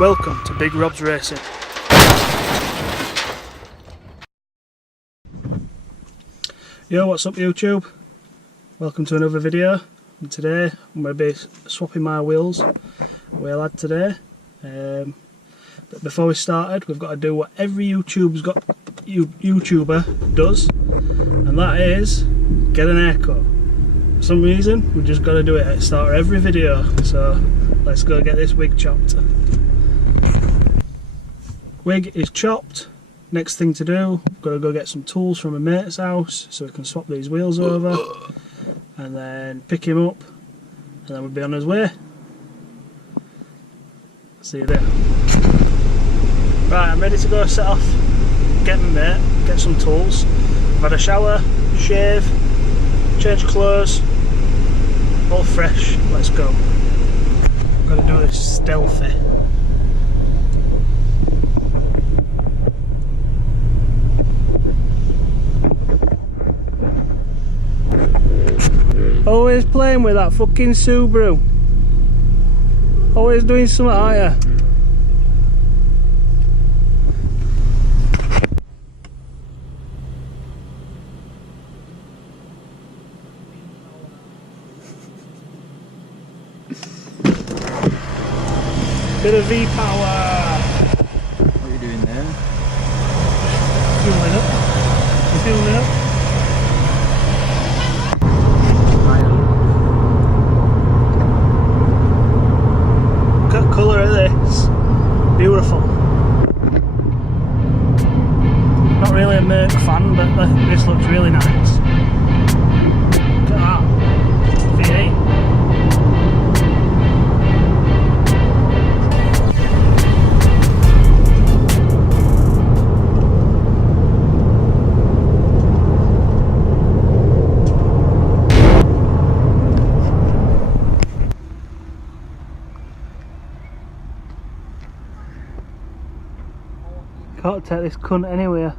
Welcome to Big Rob's Racing. Yo, what's up YouTube? Welcome to another video, and today I'm going to be swapping my wheels wheel had today. But before we started, we've got to do what every YouTuber does, and that is get an haircut. For some reason we've just got to do it at the start of every video, so let's go get this wig chopped. Wig is chopped. Next thing to do, got to go get some tools from a mate's house so we can swap these wheels over, and then pick him up, and then we'll be on his way. See you there. Right, I'm ready to go set off, get my mate, get some tools. I've had a shower, shave, change clothes, all fresh. Let's go. Got to do this stealthy. Always playing with that fucking Subaru. Always doing something, aren't you? Bit of V-power. What are you doing there? Fueling up. Fueling up. Look at the colour of this. Beautiful. Not really a Merc fan, but this looks really nice. Look at that. V8. Can't take this cunt anywhere.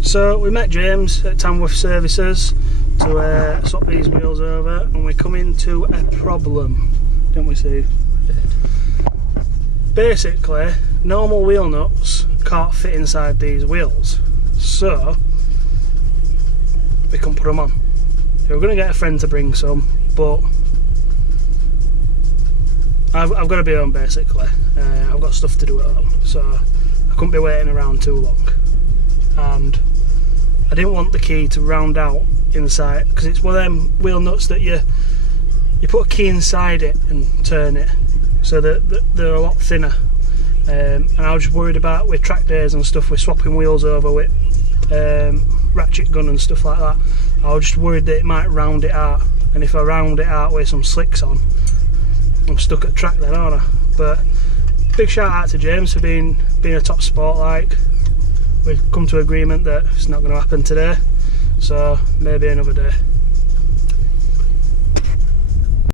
So we met James at Tamworth Services to swap these wheels over, and we come into a problem, don't we, Steve? Basically, normal wheel nuts can't fit inside these wheels, so we couldn't put them on. We were going to get a friend to bring some, but I've got to be home basically. I've got stuff to do at home, so I couldn't be waiting around too long. And I didn't want the key to round out inside, because it's one of them wheel nuts that you put a key inside it and turn it, so that they're a lot thinner. And I was just worried about with track days and stuff, with swapping wheels over with ratchet gun and stuff like that. I was just worried that it might round it out, and if I round it out with some slicks on, I'm stuck at track then, aren't I? But big shout out to James for being a top sport. Like, we've come to agreement that it's not going to happen today, so maybe another day.